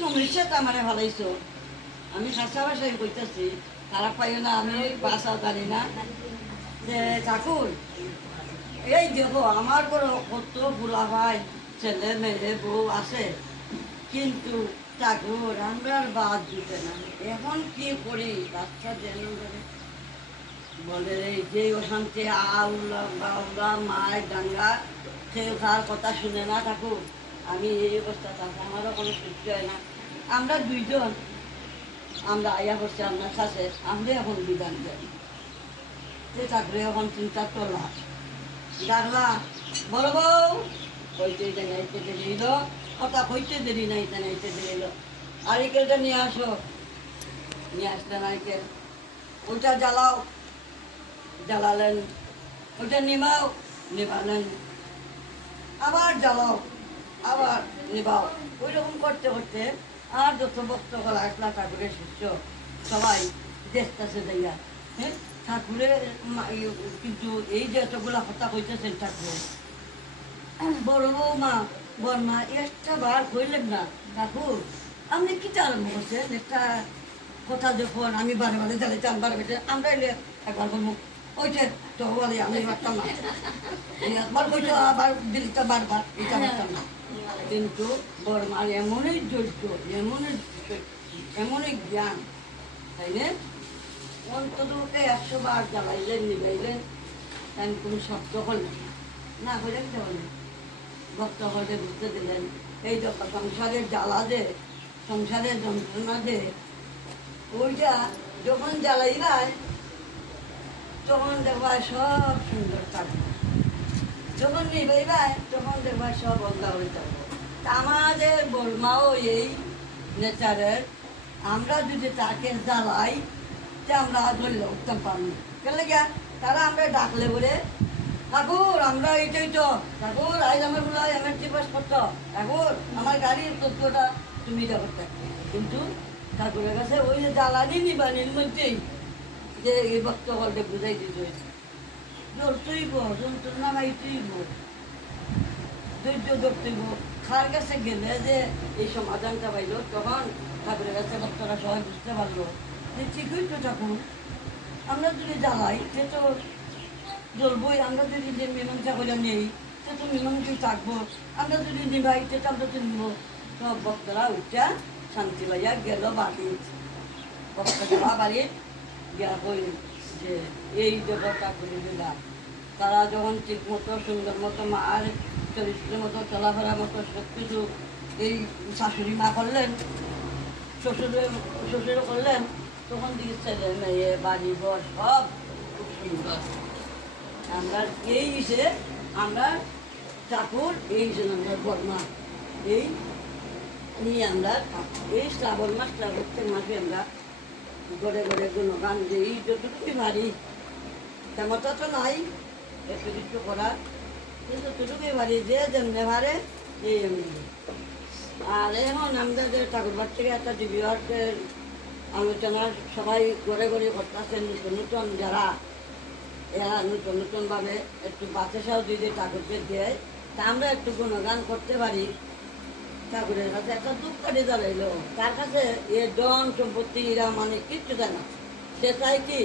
সমস্যাটা আমার ভালাইছো। আমি খাসা ভাষায় কইতেছি, তারা পাইও না, আমি বাসা জানি না। যে ঠাকুর এই দেখো, আমার ঘরে কত বুলা ভাই, ছেলে, মেয়ে, বউ আছে। কিন্তু ঠাকুর আমরা বাদ দিতে না। এখন কি করি? বাচ্চা যেন বলে, এই যে অশান্তি আউলা বাউলা মায়, ডাঙ্গা সে তার কথা শুনে না ঠাকুর আমি এই অবস্থা কোনো সহ্য হয় না। আমরা দুইজন, আমরা আয়া করছি আপনার কাছে আমরা এখন বিধান যাই সে ঠাকুরে এখন চিন্তা তোলা ডাকলা, বড় বউ, কইতে জানাইতে হইল, কথা কইতে দেরি নাই জানাইতে দেরি হইল। আরিকেলটা নিয়ে আসো। নিয়ে আসলে নাইকেল ওটা জ্বালাও, জ্বালালেন। ওটা নিমাও নিবালেন আবার জ্বালাও। নিবাও ওই রকম করতে করতে আর যত ভক্ত গলা একলা ঠাকুরের শিষ্য সবাই দেখতেছে যাইয়া হ্যাঁ? ঠাকুরের কিন্তু এই যে এতগুলা কথা কইতেছেন ঠাকুর, বড় বৌমা, বর্মা, একটা বার কইলেন না, ঠাকুর, আপনি কি আরম্ভ করছেন? একটা কথা যখন আমি বারে বারে জ্বালাইতাম বারে বারে আমরা একবার বলব ওইটা তো বলে আমি পারতাম না। একবার কইতো আবার দিলিটা বারবার এটা পারতাম না। কিন্তু বর্মার এমনই ধৈর্য এমনই এমনই জ্ঞান তাই না? অন্ততকে একশো বার জ্বালাইলেন নিবাইলেন তাই কোনো শব্দ করলেন না। না হলে। দেবেন ভক্ত হলে বুঝতে দিলেন এই যখন সংসারের জ্বালা দে সংসারের যন্ত্রণা দে। ওইটা যখন জ্বালাইবাই তখন দেখবা সব সুন্দর থাকবে। যখন নিবাইবাই তখন দেখবা সব বন্ধা হয়ে থাকবে তা আমাদের বর্মাও এই নেচারের, আমরা যদি তাকে জ্বালাই, যে আমরা ধরলে উঠতে পারব কেন গিয়া তারা আমরা ডাকলে বলে, ঠাকুর, আমরা এইটাই তো, ঠাকুর, আজ আমার বলে আমার চিপাস করতো। ঠাকুর, আমার গাড়ির তথ্যটা তুমি এটা করতে কিন্তু ঠাকুরের কাছে ওই জ্বালানি নিবানির মধ্যেই যে এই ভক্ত বলতে বুঝাই দিতে হয়েছে। ধরতেইব যন্ত্রণা গাইতেইব ধৈর্য ধরতেইব খার কাছে গেলে যে এই সমাধানটা পাইল, তখন ঠাকুরের কাছে ভক্তরা সবাই বুঝতে পারল যে ঠিকই তো ঠাকুর। আমরা যদি জ্বালাই, সে তো জ্বলবই। আমরা যদি যে মীমাংসা করে নেই, সে তো মীমাংসাই থাকব। আমরা যদি নিভাই সেটা আমরা তো নিব সব ভক্তরা উঠা শান্তি লইয়া গেল বাড়ি। ভক্ত যাওয়া বাড়ি গিয়া কইল যে এই দেবতা করে দিলাম তারা যখন ঠিক মতো সুন্দর মতো মার চরিত্রের মতো চলাফেরার মতো সব কিছু এই শাশুড়ি মা করলেন শ্বশুরে শ্বশুরও করলেন, তখন দিকে ছেলে মেয়ে, বাড়ি ঘর সব খুব সুন্দর আমরা এই হিসে আমরা ঠাকুর, এই হিসে আমরা বর্মা, এই নিয়ে আমরা। এই শ্রাবণ মাস প্রত্যেক মাসে আমরা গড়ে গড়ে গুণগান যে এই যতটুকুই ভারী তেমনটা তো নাই, একটু কিছু করার। কিন্তু যতটুকুই ভারী যে যেমনি ভারে এই এমনি আর এখন আমাদের ঠাকুরবার থেকে একটা দিবিহাটের আলোচনা সবাই ঘরে ঘরে করতেছেন, নতুন নতুন যারা, এরা নতুন নতুনভাবে একটু বাতাসাও যদি ঠাকুরকে দেয়, তা আমরা একটু গুণগান করতে পারি। ঠাকুরের কাছে একটা দুঃখ কাটে দাঁড়াইলো তার কাছে এ জন সম্পত্তি এরা মানে কিচ্ছু দেয় না। সে চাই কি